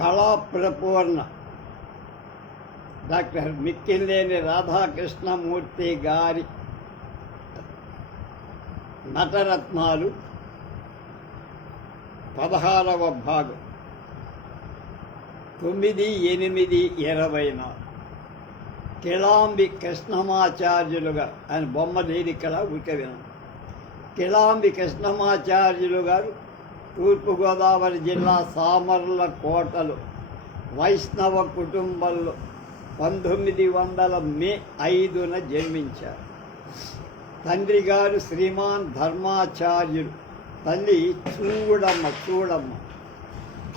కళాప్రపూర్ణ doctor మిక్కిలేని Radhakrishnamurthy గారి నటరత్నాలు 16వ భాగం 9/8/24 కిళాంబి కృష్ణమాచార్యులుగా ఆయన బొమ్మ లేదు ఇక్కడ వినం. కిళాంబి కృష్ణమాచార్యులు గారు తూర్పుగోదావరి జిల్లా సామర్ల కోటలో వైష్ణవ కుటుంబంలో 1900 మే 5న జన్మించారు. తండ్రి గారు శ్రీమాన్ ధర్మాచార్యులు, తల్లి చూడమ్మ.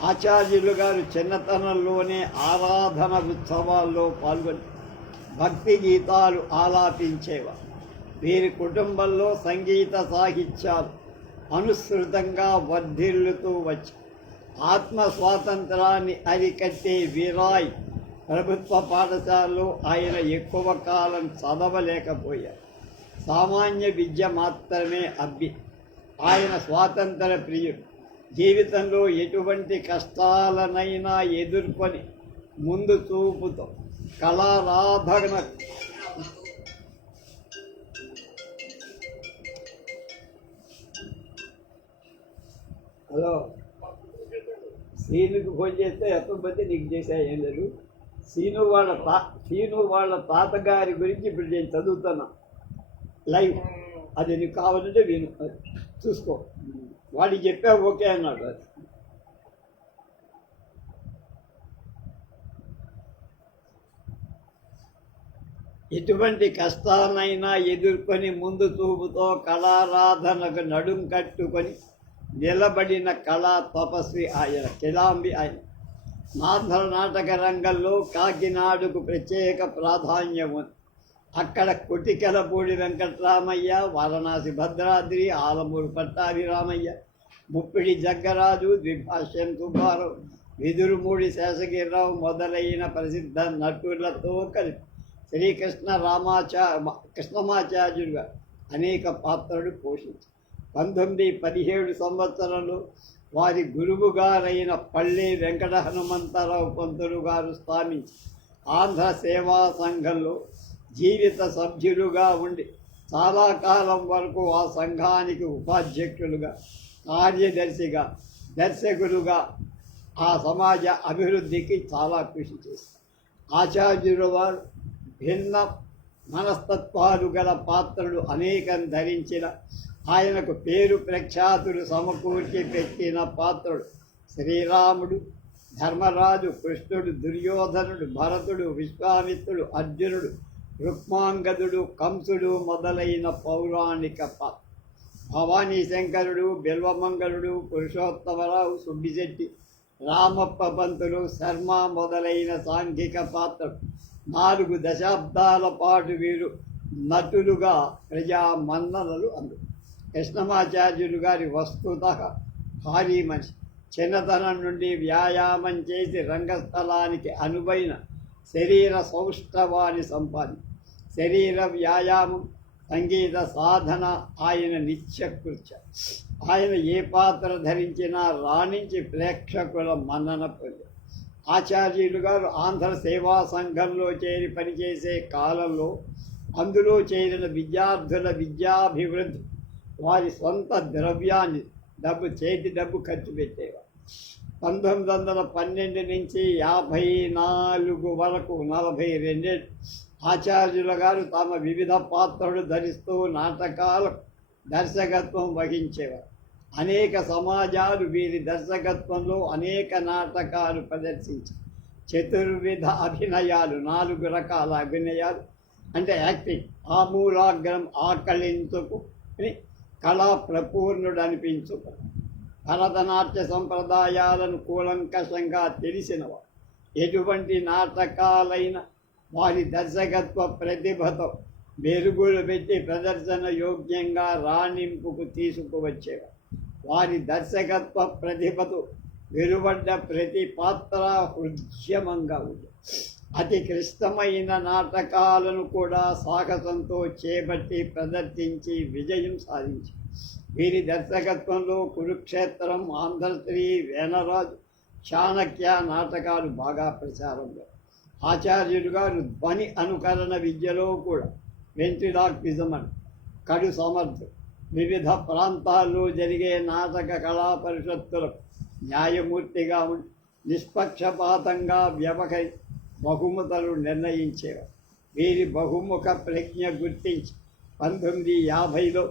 ఆచార్యులు గారు చిన్నతనంలోనే ఆరాధన ఉత్సవాల్లో పాల్గొని భక్తి గీతాలు ఆలాపించేవారు. వీరి కుటుంబంలో సంగీత సాహిత్యాలు అనుసృతంగా వర్ధిల్లుతూ వచ్చి ఆత్మ స్వాతంత్రాన్ని అరికట్టే వీరాయ్ ప్రభుత్వ పాఠశాలలో ఆయన ఎక్కువ కాలం చదవలేకపోయారు. సామాన్య విద్య మాత్రమే ఆయన స్వాతంత్ర ప్రియుడు. జీవితంలో ఎటువంటి కష్టాలనైనా ఎదుర్కొని ముందు చూపుతో కళారాధన హలో సీనుకు ఫోన్ చేస్తే ఎంతమంది నీకు చేసా ఏం లేదు. సీను వాళ్ళ తాతగారి గురించి ఇప్పుడు నేను చదువుతున్నా లైవ్. అది నీకు కావాలంటే విను, చూసుకో. వాడికి చెప్పా ఓకే అన్నాడు. అది ఎటువంటి కష్టాలైనా ఎదుర్కొని ముందు చూపుతో కళారాధనకు నడుం కట్టుకొని నిలబడిన కళా తపస్వి ఆయన కిళాంబి. ఆయన ఆంధ్ర నాటక రంగంలో కాకినాడకు ప్రత్యేక ప్రాధాన్యం ఉంది. అక్కడ కొటికెలపూడి వెంకటరామయ్య, వారణాసి భద్రాద్రి, ఆలమూరు పట్టాభిరామయ్య, ముప్పిడి జగ్గరాజు, ద్విభాష్యం సుబ్బారావు, విదురుమూడి శేషగిరిరావు మొదలైన ప్రసిద్ధ నటులతో కలిపి కృష్ణమాచార్యులుగా అనేక పాత్రలు పోషించారు. 1917 సంవత్సరంలో వారి గురువుగారైన పల్లె వెంకట హనుమంతరావు పంతులు గారు స్థాపించి ఆంధ్ర సేవా సంఘంలో జీవిత సభ్యులుగా ఉండి చాలా కాలం వరకు ఆ సంఘానికి ఉపాధ్యక్షులుగా, కార్యదర్శిగా, దర్శకులుగా ఆ సమాజ అభివృద్ధికి చాలా కృషి చేశారు. ఆచార్యుల వారు భిన్న మనస్తత్వాలు గల పాత్రలు అనేకం ధరించిన ఆయనకు పేరు ప్రఖ్యాతులు సమకూర్చి పెట్టిన పాత్రలు శ్రీరాముడు, ధర్మరాజు, కృష్ణుడు, దుర్యోధనుడు, భరతుడు, విశ్వామిత్రుడు, అర్జునుడు, రుక్మాంగదుడు, కంసుడు మొదలైన పౌరాణిక పాత్ర. భవానీ శంకరుడు, బిల్వమంగళుడు, పురుషోత్తమరావు, సుబ్బిశెట్టి, రామప్ప పంతులు, శర్మ మొదలైన సాంఘిక పాత్రలు. 4 దశాబ్దాల పాటు వీరు నటులుగా ప్రజా మన్ననలు అందుకు. కృష్ణమాచార్యులు గారి వస్తుత భారీ మనిషి. చిన్నతనం నుండి వ్యాయామం చేసి రంగస్థలానికి అనువైన శరీర సౌష్ఠవాన్ని సంపాదించి శరీర వ్యాయామం, సంగీత సాధన ఆయన నిత్యకృత్యం. ఆయన ఏ పాత్ర ధరించినా రాణించి ప్రేక్షకుల మన్నన పొందారు. ఆచార్యులు గారు ఆంధ్ర సేవా సంఘంలో చేరి పనిచేసే కాలంలో అందులో చేరిన విద్యార్థుల విద్యాభివృద్ధి వారి సొంత ద్రవ్యాన్ని చేతి డబ్బు ఖర్చు పెట్టేవారు. 1912 నుంచి 54 వరకు 42 ఆచార్యుల గారు తమ వివిధ పాత్రలు ధరిస్తూ నాటకాల దర్శకత్వం వహించేవారు. అనేక సమాజాలు వీరి దర్శకత్వంలో అనేక నాటకాలు ప్రదర్శించారు. చతుర్విధ అభినయాలు, 4 రకాల అభినయాలు అంటే యాక్టింగ్, ఆమూలాగ్రం ఆకళించుకుని కళా ప్రపూర్ణుడు అనిపించుకు భరతనాట్య సంప్రదాయాలను కూలంకషంగా తెలిసినవారు. ఎటువంటి నాటకాలైన వారి దర్శకత్వ ప్రతిభతో మెరుగులు పెట్టి ప్రదర్శన యోగ్యంగా రాణింపుకు తీసుకువచ్చేవారు. వారి దర్శకత్వ ప్రతిభతో వెలువడ్డ ప్రతి పాత్ర హృద్యమంగా ఉంది. అతి క్లిష్టమైన నాటకాలను కూడా సాహసంతో చేపట్టి ప్రదర్శించి విజయం సాధించి వీరి దర్శకత్వంలో కురుక్షేత్రం, ఆంధ్రశ్రీ, వేనరాజు, చాణక్య నాటకాలు బాగా ప్రచారంలో. ఆచార్యులు గారు ధ్వని అనుకరణ విద్యలో కూడా వెంట్రిలాక్విజం అని కడు సమర్థుడు. వివిధ ప్రాంతాల్లో జరిగే నాటక కళా పరిషత్తులకు న్యాయమూర్తిగా ఉండి నిష్పక్షపాతంగా వ్యవహరి బహుమతులు నిర్ణయించేవారు. వీరి బహుముఖ ప్రజ్ఞ గుర్తించి 1950లో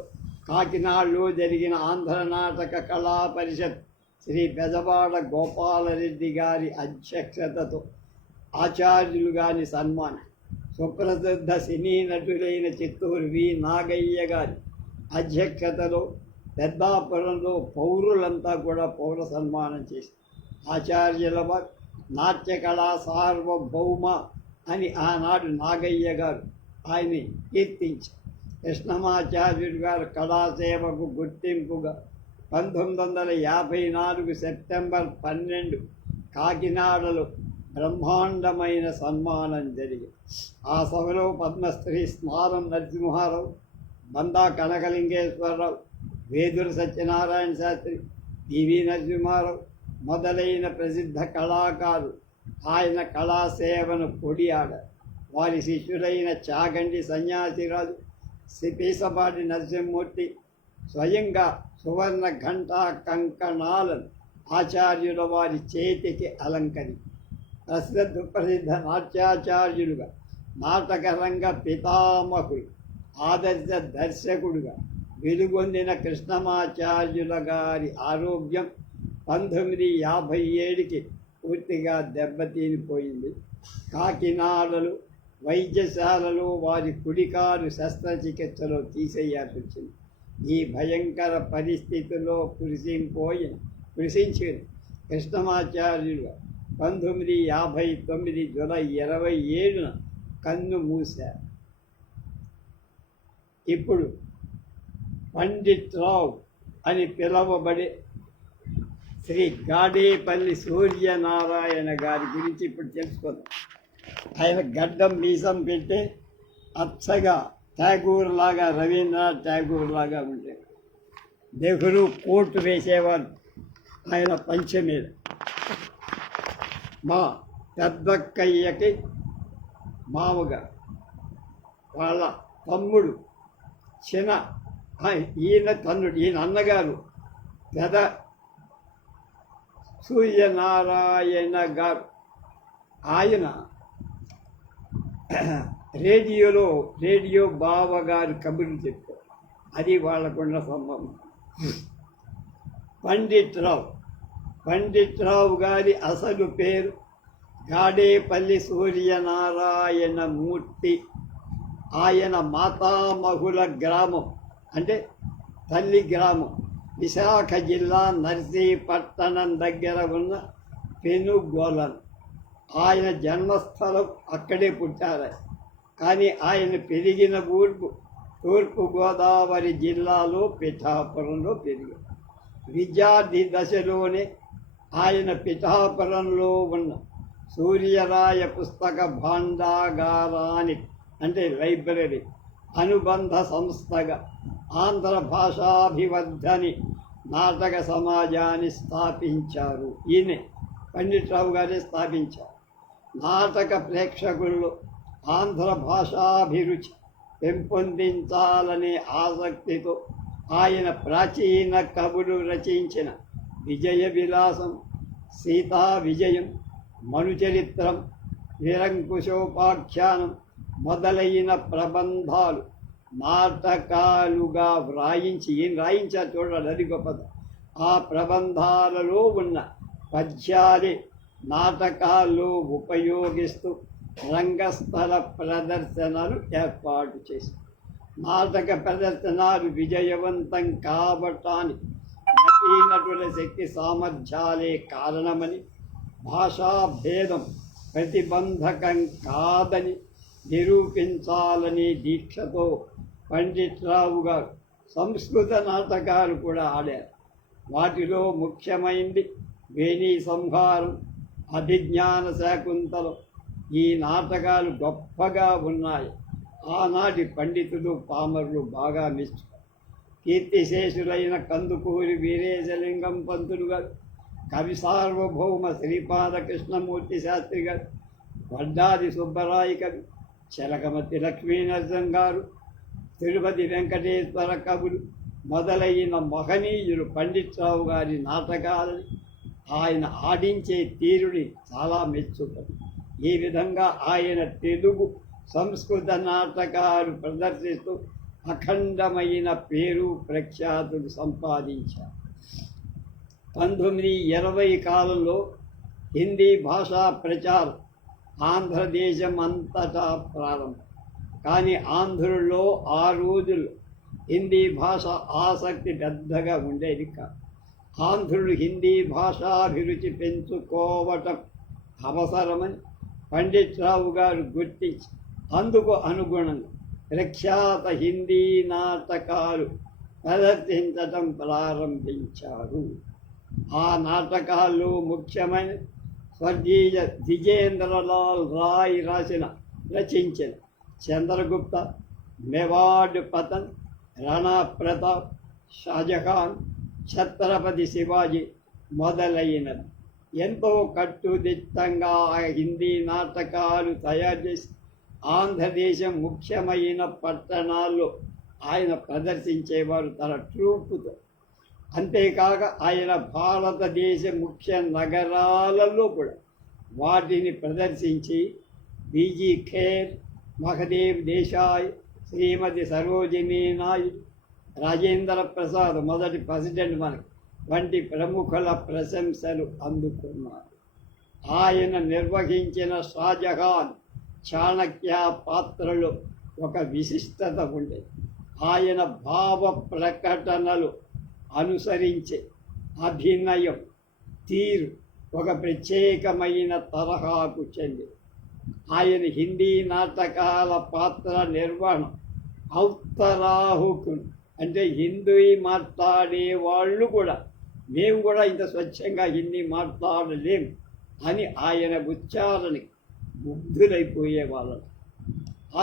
కాకినాడలో జరిగిన ఆంధ్ర నాటక కళా పరిషత్ శ్రీ బెజవాడ గోపాలరెడ్డి గారి అధ్యక్షతతో ఆచార్యులు గారి సన్మానం, సుప్రసిద్ధ సినీ నటులైన చిత్తూరు వి నాగయ్య గారి అధ్యక్షతలో పెద్దాపురంలో పౌరులంతా కూడా పౌర సన్మానం చేసి ఆచార్యుల వారు నాట్యకళా సార్వభౌమ అని ఆనాడు నాగయ్య గారు ఆయన్ని కీర్తించారు. కృష్ణమాచార్యుడు గారు కళాసేవకు గుర్తింపుగా 1954 సెప్టెంబర్ 12 కాకినాడలో బ్రహ్మాండమైన సన్మానం జరిగింది. ఆ సభలో పద్మశ్రీ స్మారం నరసింహారావు, బందా కనకలింగేశ్వరరావు, వేదురు సత్యనారాయణ శాస్త్రి, పివి నరసింహారావు మొదలైన ప్రసిద్ధ కళాకారులు ఆయన కళాసేవను కొడియాడారు. వారి శిష్యులైన చాగంటి సన్యాసిరాజు, పీసపాటి నరసింహమూర్తి స్వయంగా సువర్ణ ఘంటా కంకణాలను ఆచార్యుల వారి చేతికి అలంకరి ప్రసిద్ధ నాట్యాచార్యులుగా, నాటకరంగ పితామహులు, ఆదర్శ దర్శకుడుగా వెలుగొందిన కృష్ణమాచార్యుల గారి ఆరోగ్యం 1957కి పూర్తిగా దెబ్బతినిపోయింది. కాకినాడలో వైద్యశాలలో వారి కుడికారు శస్త్రచికిత్సలో తీసేయాల్సి వచ్చింది. ఈ భయంకర పరిస్థితిలో కృషించిన కృష్ణమాచార్యులు 1959 జూలై 27న కన్ను మూశారు. ఇప్పుడు పండిట్ రావు అని పిలువబడే శ్రీ గాడేపల్లి సూర్యనారాయణ గారి గురించి ఇప్పుడు తెలుసుకుందాం. ఆయన గడ్డం మీసం పెట్టి అచ్చగా ట్యాగూర్ లాగా, రవీంద్రనాథ్ ట్యాగూర్ లాగా ఉండే నెహ్రూ కోటు వేసేవారు ఆయన పంచె మీద. మా పెద్దక్కయ్యకి మామగా వాళ్ళ తమ్ముడు ఈయన తన్నుడు, ఈయన అన్నగారు పెద సూర్యనారాయణ గారు. ఆయన రేడియో బావగారు కబుర్లు చెప్పారు. అది వాళ్ళకున్న సంబంధం. పండిట్ రావు గారి అసలు పేరు గాడేపల్లి సూర్యనారాయణ మూర్తి. ఆయన మాతామహుల గ్రామం అంటే తల్లి గ్రామం విశాఖ జిల్లా నర్సీపట్టణం దగ్గర ఉన్న పెనుగోలను. ఆయన జన్మస్థలం అక్కడే పుట్టారు. కానీ ఆయన పెరిగిన తూర్పుగోదావరి జిల్లాలో పిఠాపురంలో పెరిగారు. విద్యార్థి దశలోనే ఆయన పిఠాపురంలో ఉన్న సూర్యరాయ పుస్తక భాండాగారానికి అంటే లైబ్రరీ అనుబంధ సంస్థగా ఆంధ్ర భాషాభివర్ధని నాటక సమాజాన్ని స్థాపించారు. ఈయనే పండిట్ రావు గారే స్థాపించారు. నాటక ప్రేక్షకుల్లో ఆంధ్ర భాషాభిరుచి పెంపొందించాలనే ఆసక్తితో ఆయన ప్రాచీన కవులు రచించిన విజయ విలాసం, సీతా విజయం, మనుచరిత్రం, నిరంకుశోపాఖ్యానం మొదలైన ప్రబంధాలు నాటకాలుగా ఈయన రాయించారు. చూడాలి, అది గొప్పది. ఆ ప్రబంధాలలో ఉన్న పద్యాలే నాటకాల్లో ఉపయోగిస్తూ రంగస్థల ప్రదర్శనలు ఏర్పాటు చేశారు. నాటక ప్రదర్శనలు విజయవంతం కావటానికి నటీనటుల శక్తి సామర్థ్యాలే కారణమని, భాషాభేదం ప్రతిబంధకం కాదని నిరూపించాలని దీక్షతో పండిట్ రావు గారు సంస్కృత నాటకాలు కూడా ఆడారు. వాటిలో ముఖ్యమైనది వేణీ సంహారం, అభిజ్ఞాన శాకుంతలం. ఈ నాటకాలు గొప్పగా ఉన్నాయి. ఆనాటి పండితులు పామరులు బాగా మెచ్చుకున్నారు. కీర్తిశేషులైన కందుకూరి వీరేశలింగం పంతులు గారు, కవి సార్వభౌమ శ్రీపాద కృష్ణమూర్తి శాస్త్రి గారు, వడ్డాది సుబ్బరాయ కవి, చిలకమతి లక్ష్మీనరసింహ గారు, తిరుపతి వెంకటేశ్వర కవులు మొదలైన మహనీయులు పండిట్రావు గారి నాటకాలని ఆయన ఆడించే తీరుని చాలా మెచ్చుతారు. ఈ విధంగా ఆయన తెలుగు సంస్కృత నాటకాలు ప్రదర్శిస్తూ అఖండమైన పేరు ప్రఖ్యాతులు సంపాదించారు. 1920 కాలంలో హిందీ భాషా ప్రచారం ఆంధ్రదేశం అంతటా ప్రారంభం. కానీ ఆంధ్రుల్లో ఆ రోజులు హిందీ భాష ఆసక్తి పెద్దగా ఉండేది కాదు. ఆంధ్రులు హిందీ భాషాభిరుచి పెంచుకోవటం అవసరమని పండిట్రావు గారు గుర్తించి అందుకు అనుగుణంగా ప్రఖ్యాత హిందీ నాటకాలు ప్రదర్శించటం ప్రారంభించారు. ఆ నాటకాల్లో ముఖ్యమైన స్వర్గీయ ద్విజేంద్రలాల్ రాయ్ రచించిన చంద్రగుప్త, మెవాడ్ పతన్, రాణా ప్రతాప్, షాజహాన్, ఛత్రపతి శివాజీ మొదలైనవి ఎంతో కట్టుదిట్టంగా హిందీ నాటకాలు తయారు చేసి ఆంధ్రదేశం ముఖ్యమైన పట్టణాల్లో ఆయన ప్రదర్శించేవారు తన ట్రూపుతో. అంతేకాక ఆయన భారతదేశ ముఖ్య నగరాలలో కూడా వాటిని ప్రదర్శించి బీజీ ఖేర్, మహదేవ్ దేశాయ్, శ్రీమతి సరోజినీ నాయుడు, రాజేంద్ర ప్రసాద్ మొదటి ప్రెసిడెంట్ మనకి వంటి ప్రముఖుల ప్రశంసలు అందుకున్నారు. ఆయన నిర్వహించిన షాజహాన్, చాణక్య పాత్రలో ఒక విశిష్టత ఉండేది. ఆయన భావ ప్రకటనలు అనుసరించే అభినయం తీరు ఒక ప్రత్యేకమైన తరహాకు చెందింది. ఆయన హిందీ నాటకాల పాత్ర నిర్వహణ ఔత్తరాహుకులు అంటే హిందీ మాట్లాడే వాళ్ళు కూడా మేము కూడా ఇంత స్వచ్ఛంగా హిందీ మాట్లాడలేం అని ఆయన ఉచ్చారణకి ముగ్ధులైపోయేవాళ్ళు,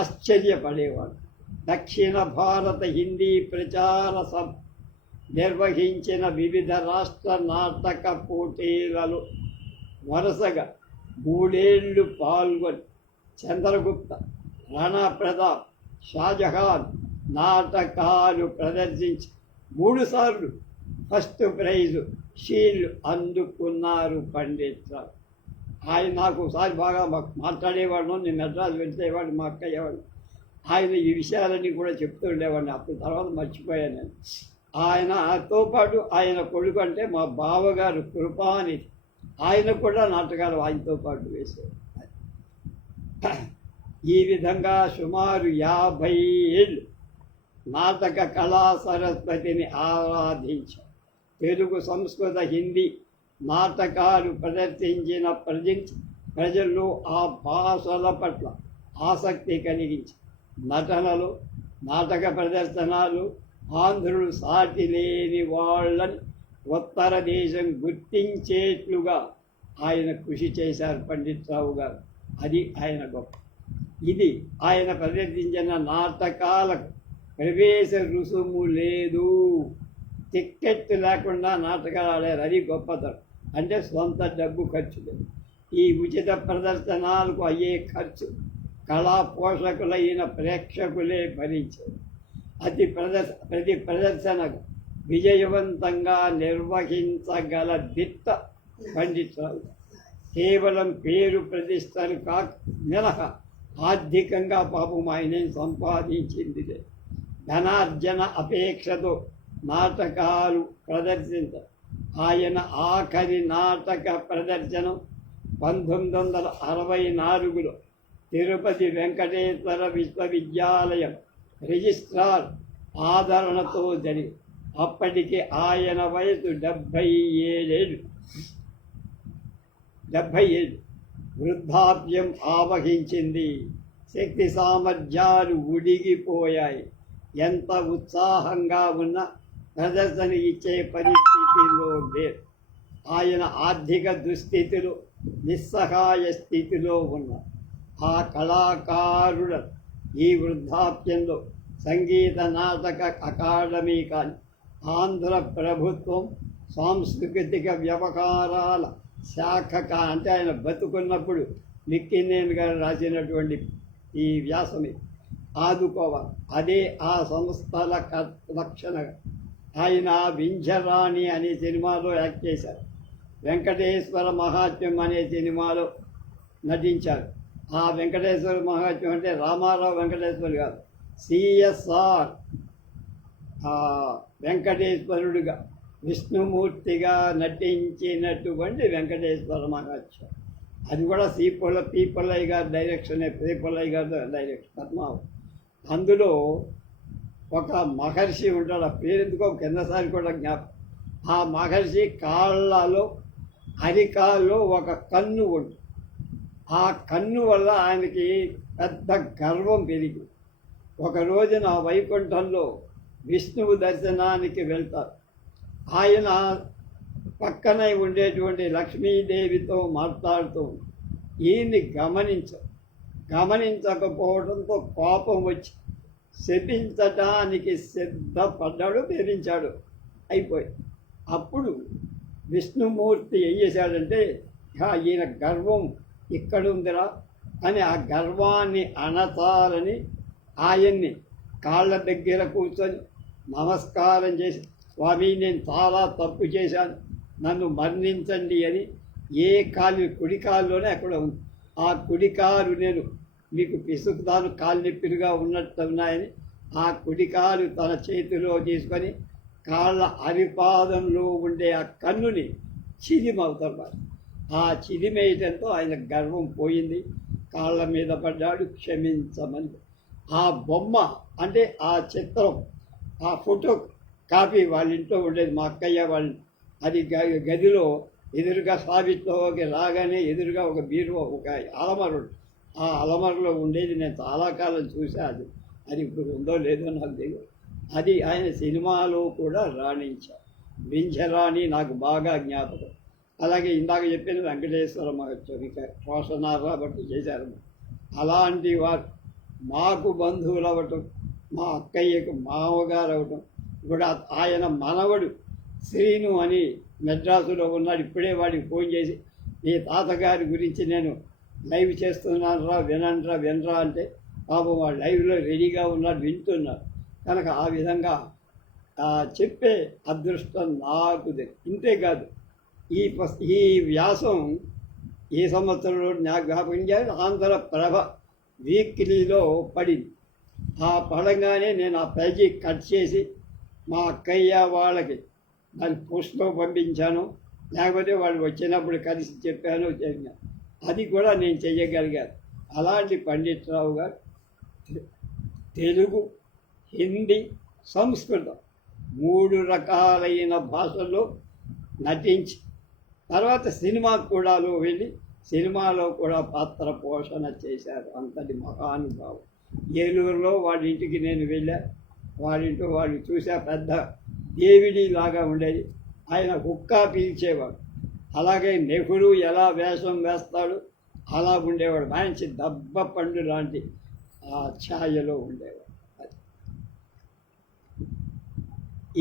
ఆశ్చర్యపడేవాళ్ళు. దక్షిణ భారత హిందీ ప్రచార సభ నిర్వహించిన వివిధ రాష్ట్ర నాటక పోటీలలో వరుసగా 3 ఏళ్ళు పాల్గొని చంద్రగుప్త, రాణా ప్రతాప్, షాజహాన్ నాటకాలు ప్రదర్శించి 3 సార్లు ఫస్ట్ ప్రైజు షీల్డ్ అందుకున్నారు పండిట్రావు. ఆయన నాకు ఒకసారి బాగా మాట్లాడేవాడు, నేను మెడ్రాస్ వెళ్తేవాడు, మా అక్కయ్యేవాడు. ఆయన ఈ విషయాలన్నీ కూడా చెప్తూ ఉండేవాడిని. అప్పుడు తర్వాత మర్చిపోయాను నేను. ఆయనతో పాటు ఆయన కొడుకు అంటే మా బావగారు కృపానిధి, ఆయన కూడా నాటకాలు ఆయనతో పాటు వేసేవారు. ఈ విధంగా సుమారు 50 ఏళ్ళు నాటక కళా సరస్వతిని ఆరాధించారు. తెలుగు, సంస్కృత, హిందీ నాటకాలు ప్రదర్శించిన ప్రజల్లో ఆ భాషల పట్ల ఆసక్తి కలిగించి నటనలు, నాటక ప్రదర్శనలు ఆంధ్రులు సాటి లేని వాళ్ళని ఉత్తర దేశం గుర్తించేట్లుగా ఆయన కృషి చేశారు పండిట్రావు గారు. అది ఆయన గొప్ప. ఇది ఆయన ప్రదర్శించిన నాటకాలకు ప్రవేశ రుసుము లేదు, టిక్కెట్ లేకుండా నాటకాలు ఆడారు. అది గొప్పతనం. అంటే సొంత డబ్బు ఖర్చు లేదు. ఈ ఉచిత ప్రదర్శనలకు అయ్యే ఖర్చు కళా పోషకులైన ప్రేక్షకులే భరించారు. ప్రతి ప్రదర్శనకు విజయవంతంగా నిర్వహించగల దిట్ట పండిట్రావు. కేవలం పేరు ప్రతిష్టలు మినహా ఆర్థికంగా పాపం ఆయనే సంపాదించింది. ధనార్జన అపేక్షతో నాటకాలు ప్రదర్శించారు. ఆయన ఆఖరి నాటక ప్రదర్శనం 1964లో తిరుపతి వెంకటేశ్వర విశ్వవిద్యాలయం రిజిస్ట్రార్ ఆదరణతో జరిగి అప్పటికి ఆయన వయసు 70 ఏళ్ళు. వృద్ధాప్యం ఆవహించింది. శక్తి సామర్థ్యాలు ఉడిగిపోయాయి. ఎంత ఉత్సాహంగా ఉన్న ప్రదర్శన ఇచ్చే పరిస్థితిలో లేదు. ఆయన ఆర్థిక దుస్థితిలో, నిస్సహాయ స్థితిలో ఉన్న ఆ కళాకారుల ఈ వృద్ధాప్యంలో సంగీత నాటక అకాడమీ కానీ, ఆంధ్ర ప్రభుత్వం సాంస్కృతిక వ్యవహారాల శాఖ అంటే ఆయన బతుకున్నప్పుడు మిక్కినేని గారు రాసినటువంటి ఈ వ్యాసమి ఆదుకోవాలి. అదే ఆ సంస్థల లక్షణ. ఆయన వింజరాణి అనే సినిమాలో యాక్ట్ చేశారు. వెంకటేశ్వర మహాత్మ్యం అనే సినిమాలో నటించారు. ఆ వెంకటేశ్వర మహాత్మ్యం అంటే రామారావు వెంకటేశ్వరు గారు, సిఎస్ఆర్ వెంకటేశ్వరుడుగా విష్ణుమూర్తిగా నటించినటువంటి వెంకటేశ్వర మహాత్మ్యం. అది కూడా పి పుల్లయ్య గారి డైరెక్షనే, పి పుల్లయ్య గారి డైరెక్షన్ పద్మావతి. అందులో ఒక మహర్షి ఉంటాడు, ఆ పేరెందుకో కిందసారి కూడా జ్ఞాపకం. ఆ మహర్షి కాళ్ళలో అరికాల్లో ఒక కన్ను ఉంటుంది. ఆ కన్ను వల్ల ఆయనకి పెద్ద గర్వం పెరిగి ఒక రోజున వైకుంఠంలో విష్ణువు దర్శనానికి వెళ్తారు. ఆయన పక్కనే ఉండేటువంటి లక్ష్మీదేవితో మాట్లాడుతూ ఈయన్ని గమనించకపోవడంతో కోపం వచ్చి శపించటానికి సిద్ధపడ్డాడు, బెదిరించాడు. అయిపోయి అప్పుడు విష్ణుమూర్తి ఏం చేశాడంటే, ఈయన గర్వం ఇక్కడుందిరా అని ఆ గర్వాన్ని అణచాలని ఆయన్ని కాళ్ళ దగ్గర కూర్చొని నమస్కారం చేసి, స్వామి నేను చాలా తప్పు చేశాను, నన్ను మరణించండి అని. ఏ కాలు కుడి కాలులోనే అక్కడ ఉంది. ఆ కుడి కాలు నేను మీకు పిసుకుతాను, కాలు నొప్పిలుగా ఉన్నట్టున్నాయని ఆ కుడి కాలు తన చేతిలో తీసుకొని కాళ్ళ అరిపాదంలో ఉండే ఆ కన్నుని చిదిమవుతారు. ఆ చిదిమేయటంతో ఆయన గర్వం పోయింది. కాళ్ళ మీద పడ్డాడు, క్షమించమని. ఆ బొమ్మ అంటే ఆ చిత్రం, ఆ ఫోటో కాపీ వాళ్ళ ఇంట్లో ఉండేది, మా అక్కయ్య వాళ్ళు. అది గదిలో ఎదురుగా సావిట్లోకి రాగానే ఎదురుగా ఒక బీరువా, ఒక అలమరుడు, ఆ అలమరలో ఉండేది. నేను చాలా కాలం చూశాను. అది ఇప్పుడు ఉందో లేదో నాకు తెలియదు. అది ఆయన సినిమాలో కూడా రాణించారు. వింజరాణి నాకు బాగా జ్ఞాపకం. అలాగే ఇందాక చెప్పిన వెంకటేశ్వర మహత్యం ఇక రోషనారా బట్టి చేశారు. అలాంటి వారు మాకు బంధువులు అవ్వటం, మా అక్కయ్యకు మామగారు అవ్వటం కూడా. ఆయన మనవడు శ్రీను అని మెడ్రాసులో ఉన్నాడు. ఇప్పుడే వాడికి ఫోన్ చేసి, మీ తాతగారి గురించి నేను లైవ్ చేస్తున్నాను రా, వినరా అంటే పాపం వాడు లైవ్లో రెడీగా ఉన్నాడు, వింటున్నాడు. కనుక ఆ విధంగా చెప్పే అదృష్టం నాకు ఇంతేకాదు. ఈ వ్యాసం ఏ సంవత్సరంలో నాకు జ్ఞాపకం చేయాలి, ఆంధ్రప్రభ వీక్లీలో పడింది. ఆ పడంగానే నేను ఆ పేజీ కట్ చేసి మా అక్కయ్య వాళ్ళకి దాన్ని పోస్ట్లో పంపించాను. లేకపోతే వాళ్ళు వచ్చినప్పుడు కలిసి చెప్పాను. అది కూడా నేను చెయ్యగలిగాను. అలాంటి పండిట్రావు గారు తెలుగు, హిందీ, సంస్కృతం 3 రకాలైన భాషల్లో నటించి తర్వాత సినిమాకు కూడా వెళ్ళి సినిమాలో కూడా పాత్ర పోషణ చేశారు. అంతటి మహానుభావం. ఏలూరులో వాళ్ళ ఇంటికి నేను వెళ్ళా. వాళ్ళింట్లో వాళ్ళు చూసా, పెద్ద దేవిడి లాగా ఉండేది. ఆయన హుక్కా పీల్చేవాడు. అలాగే నెహ్రూ ఎలా వేషం వేస్తాడు అలా ఉండేవాడు. మంచి దబ్బ పండు లాంటి ఆ ఛాయలో ఉండేవాడు.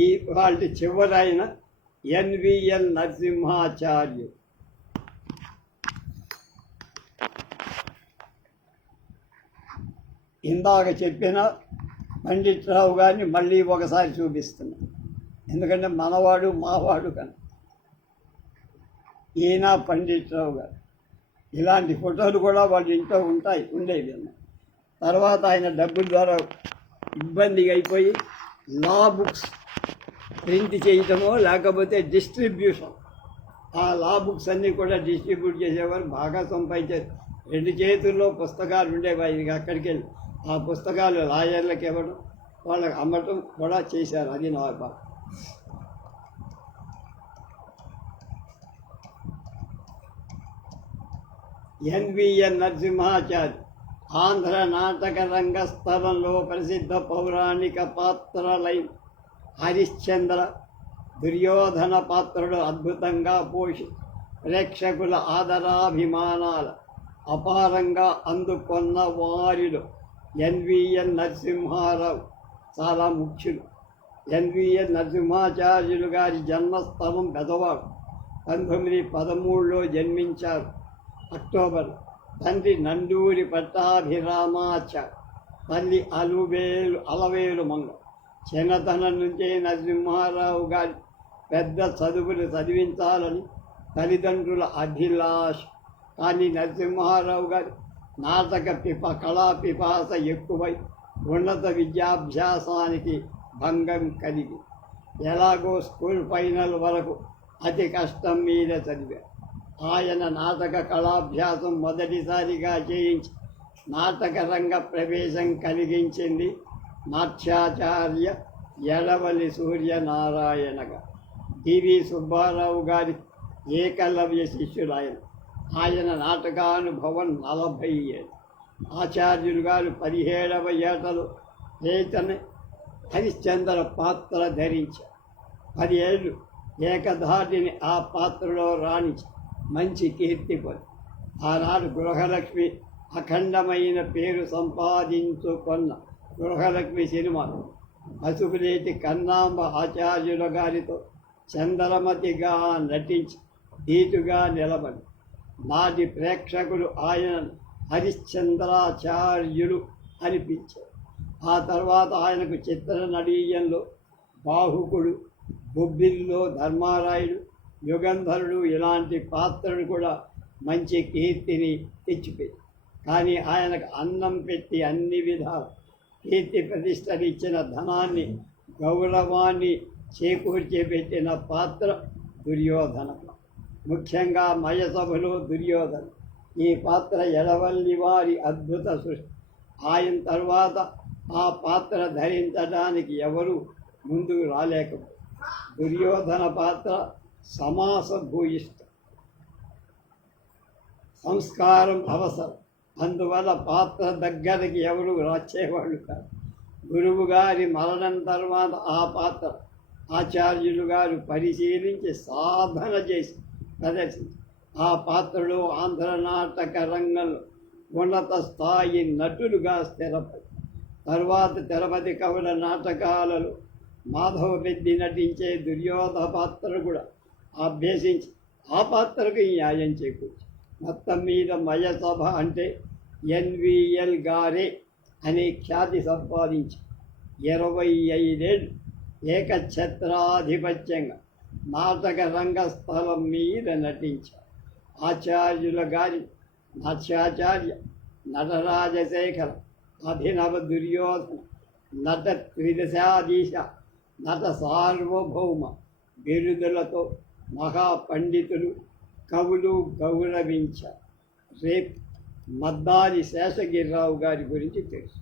ఈ వాళ్ళ చివరైన ఎన్విఎల్ నరసింహాచార్యుడు. ఇందాక చెప్పిన పండిట్రావు గారిని మళ్ళీ ఒకసారి చూపిస్తున్నాను. ఎందుకంటే మనవాడు మావాడు కనుక. ఈయన పండిట్రావు గారు. ఇలాంటి ఫోటోలు కూడా వాళ్ళ ఇంట్లో ఉండేవి. తర్వాత ఆయన డబ్బుల ద్వారా ఇబ్బందిగా అయిపోయి లా బుక్స్ ప్రింట్ చేయటమో లేకపోతే డిస్ట్రిబ్యూషన్, ఆ లా బుక్స్ అన్నీ కూడా డిస్ట్రిబ్యూట్ చేసేవారు. బాగా సంపాదించారు. 2 చేతుల్లో పుస్తకాలు ఉండేవి. అక్కడికి వెళ్ళి ఆ పుస్తకాలు లాయర్లకు ఇవ్వడం, వాళ్ళకి అమ్మటం కూడా చేశారు. అది నా బాగా. ఎన్విఎన్ నరసింహాచార్య ఆంధ్ర నాటక రంగస్థలంలో ప్రసిద్ధ పౌరాణిక పాత్రలైన హరిశ్చంద్ర, దుర్యోధన పాత్రలు అద్భుతంగా ప్రేక్షకుల ఆదరాభిమానాల అపారంగా అందుకున్న వారిలో ఎన్విఎన్ నరసింహారావు చాలా ముఖ్యులు. ఎన్విఎన్ నరసింహాచార్యులు గారి జన్మస్థలం పెదవాడు. 1913లో జన్మించారు అక్టోబర్. తండ్రి నండూరి పట్టాభిరామాచార్, తల్లి అలవేలు మంగ. చిన్నతనం నుంచే నరసింహారావు గారి పెద్ద చదువులు చదివించాలని తల్లిదండ్రుల అభిలాష. కానీ నరసింహారావు గారి కళా పిపాస ఎక్కువై ఉన్నత విద్యాభ్యాసానికి భంగం కలిగి ఎలాగో స్కూల్ ఫైనల్ వరకు అతి కష్టం మీద చదివారు. ఆయన నాటక కళాభ్యాసం మొదటిసారిగా చేయించి నాటక రంగ ప్రవేశం కలిగించింది నాట్యాచార్య ఎడవలి సూర్యనారాయణగా. టివి సుబ్బారావు గారి ఏకలవ్య శిష్యులాయన. ఆయన నాటకానుభవం 40 ఏళ్ళు. ఆచార్యులు గారు 17వ ఏటలో రేతన హరిశ్చంద్ర పాత్ర ధరించారు. 10 ఏళ్ళు ఏకధాటిని ఆ పాత్రలో రాణించి మంచి కీర్తి పొంది ఆనాడు గృహలక్ష్మి అఖండమైన పేరు సంపాదించుకున్న గృహలక్ష్మి సినిమాలో పసుపులేటి కన్నాంబ ఆచార్యుల గారితో చంద్రమతిగా నటించి ధీటుగా నిలబడి నాటి ప్రేక్షకులు ఆయనను హరిశ్చంద్రాచార్యులు అనిపించారు. ఆ తర్వాత ఆయనకు చిత్ర నడీయంలో బాహుకుడు, బొబ్బిల్లో ధర్మారాయుడు, యుగంధరుడు ఇలాంటి పాత్రలు కూడా మంచి కీర్తిని తెచ్చిపోయింది. కానీ ఆయనకు అన్నం పెట్టి అన్ని విధాల కీర్తి ప్రతిష్టలు ఇచ్చిన ధనాన్ని, గౌరవాన్ని చేకూర్చిపెట్టిన పాత్ర దుర్యోధన. ముఖ్యంగా మయసభలో దుర్యోధన. ఈ పాత్ర ఎడవల్లి వారి అద్భుత సృష్టి. ఆయన తర్వాత ఆ పాత్ర ధరించడానికి ఎవరు ముందుకు రాలేకపోయారు. దుర్యోధన పాత్ర సమాస భూయిష్ట, సంస్కారం అవసరం. అందువల్ల పాత్ర దగ్గరికి ఎవరు వచ్చేవాళ్ళు కాదు. గురువు గారి మరణం తర్వాత ఆ పాత్ర ఆచార్యులు గారు పరిశీలించి సాధన చేసి ప్రదర్శించి ఆ పాత్రలో ఆంధ్ర నాటక రంగంలో ఉన్నత స్థాయి నటులుగా స్థిరపడి తర్వాత తిరుపతి కవుల నాటకాలలో మాధవ పెద్ది నటించే దుర్యోధన పాత్ర కూడా అభ్యసించి ఆ పాత్రకు న్యాయం చేకూర్చి మొత్తం మీద మయసభ అంటే ఎన్విఎల్ గారే అనే ఖ్యాతి సంపాదించి 25 ఏళ్ళు ఏకఛత్రాధిపత్యంగా నాటక రంగస్థలం మీద నటించారు. ఆచార్యుల గారి నాట్యాచార్య, నటరాజశేఖర, అభినవ దుర్యోధన, నట త్రిదశాధీశ, నట సార్వభౌమ బిరుదులతో మహాపండితులు, కవులు గౌరవించారు. రేపు మద్దాలి శేషగిరిరావు గారి గురించి తెలుసు.